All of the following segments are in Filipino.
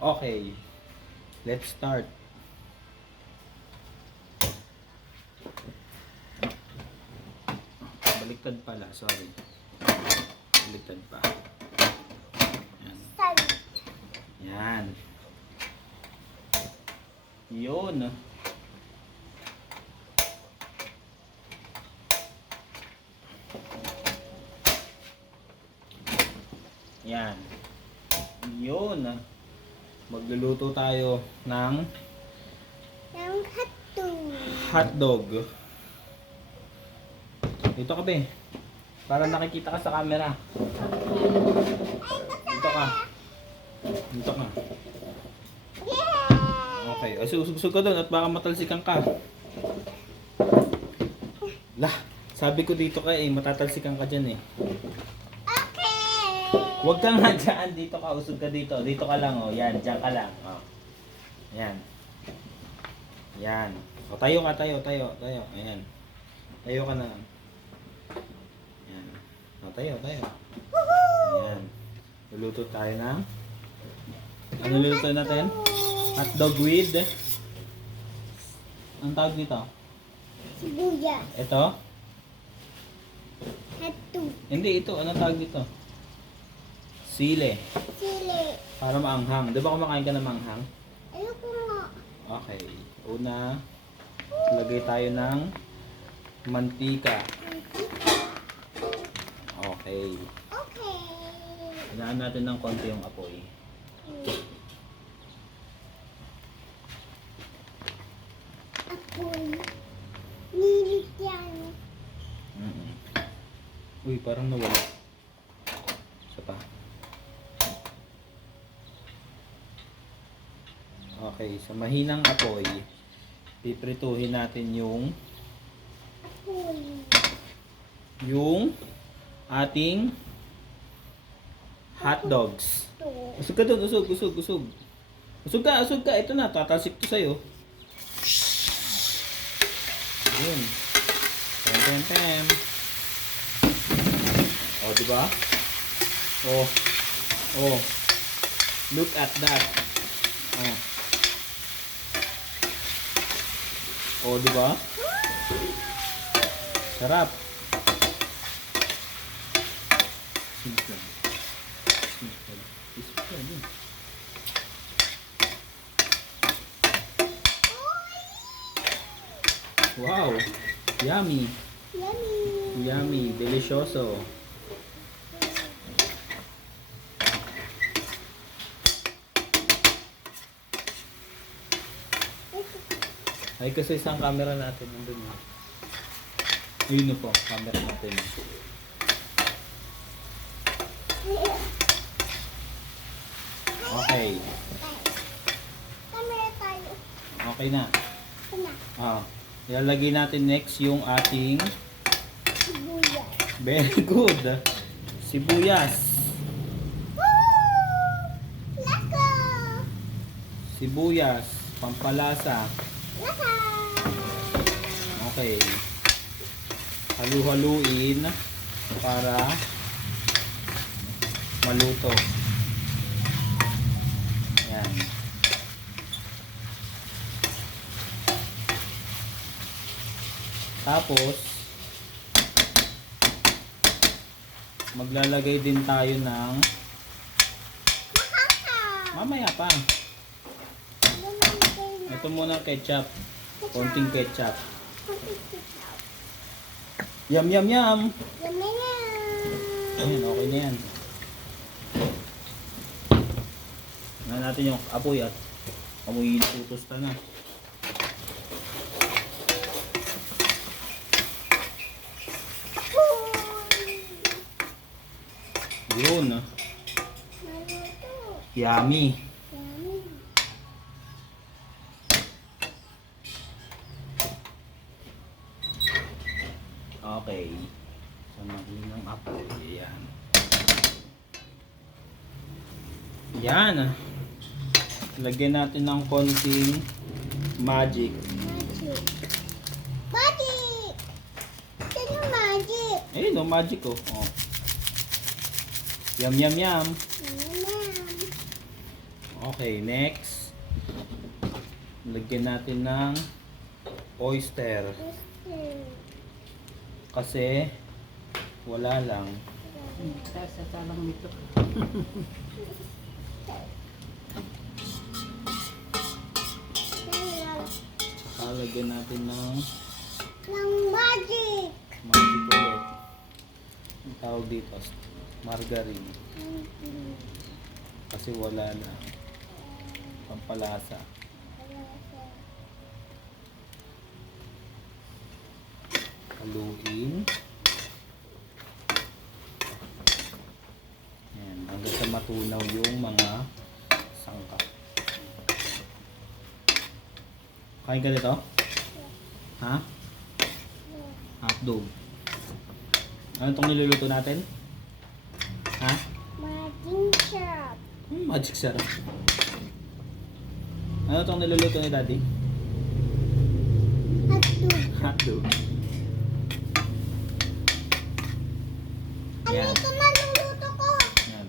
Okay, let's start. Baliktad pala, sorry. Baliktad pa. Yan. Yan. Yun. Yan. Yun. Magluluto tayo ng hotdog. Dito ka, be. Para nakikita ka sa camera. Dito ka. Dito ka. Okay. Usog ka doon at baka matalsikan ka. Lah, sabi ko dito ka matatalsikan ka dyan Huwag ka nga dyan. Dito ka. Usog ka dito. Dito ka lang Yan. Dyan ka lang. Yan. Yan. Tayo ka. Tayo. Ayan. Tayo ka na. Yan. Tayo. Ayan. Luluto tayo ng ano luluto natin? Hotdog with ang tawag dito? Sibuyas. Ito? Hotdog. Hindi, ito. Anong tawag dito? Sili. Sili. Para maanghang. Di ba kumakain ka ng maanghang? Ayoko nga. Okay. Una, lagay tayo ng mantika. Okay. Okay. Hinaan natin ng konti yung apoy. Apoy. Nilit yan. Uy, parang nawala. Isa pa. Okay, sa mahinang apoy, piprituhin natin yung ating hot dogs. Usog ka doon, usog. Usog ka. Ito na, tatasik to sa'yo. Yun. Pem. O, diba? Oh. Look at that. O, diba? Sarap. Wow. Yummy. Delicioso. Ay, kasi isang camera natin nandun Yun po, camera natin. Okay. Kamera tayo. Okay na. Ito na. Ilalagay natin next yung ating Sibuyas. very good sibuyas. Lasa. Sibuyas, pampalasa. Lasa. Okay. Halu-haluin para maluto. Yan. Tapos maglalagay din tayo ng mamaya pa. Ito muna ketchup. Konting ketchup. Yum. Ayan, okay na yan. Ngayon natin yung apoy at amoy tutusta na. Yun. Yummy. Okay. Sa mahinang apoy. Ayan. Yan. Lagyan natin ng konting magic. Magic! Ito yung magic. Ayun o, magic o. Yum. Yum. Okay, next. Lagyan natin ng oyster. Kasi wala lang. Sa talang nito. Saka lagyan natin ng Ng magic. magic ulit. Ang tawag dito, margarine. Kasi wala na. Pampalasa. Haluin. Ayan, hanggang sa matunaw yung mga sangkap. Kain ka dito? Ha? Hotdog. Ano itong niluluto natin? Ha? Magic syrup. Magic syrup. Ano itong niluluto ni Daddy? Hotdog. Hotdog. Ano Yan. ito naluluto ko? Yan.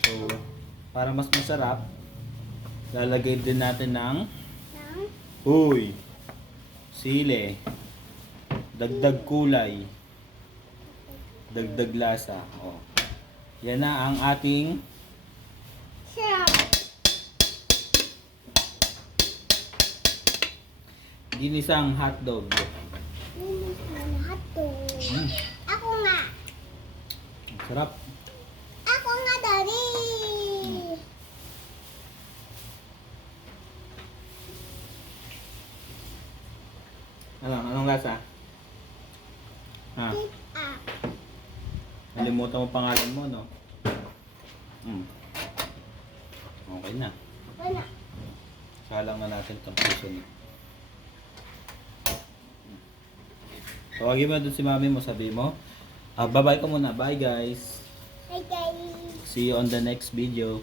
So, para mas masarap, lalagay din natin ng Ng uy, sili, dagdag kulay, dagdag lasa. Oh. Yan na ang ating syrup. ginisang hotdog. Linis na hotdog. Mm, Ako nga. ang sarap. Ako nga, Daddy. Anong lasa? Ha? Eat up. Nalimutan mo pangalan mo, no? Okay na. Wala. Salang na natin itong susunod. Tawagin mo dun si mami mo, sabi mo. Bye-bye ko muna. Bye guys. Hey, guys. See you on the next video.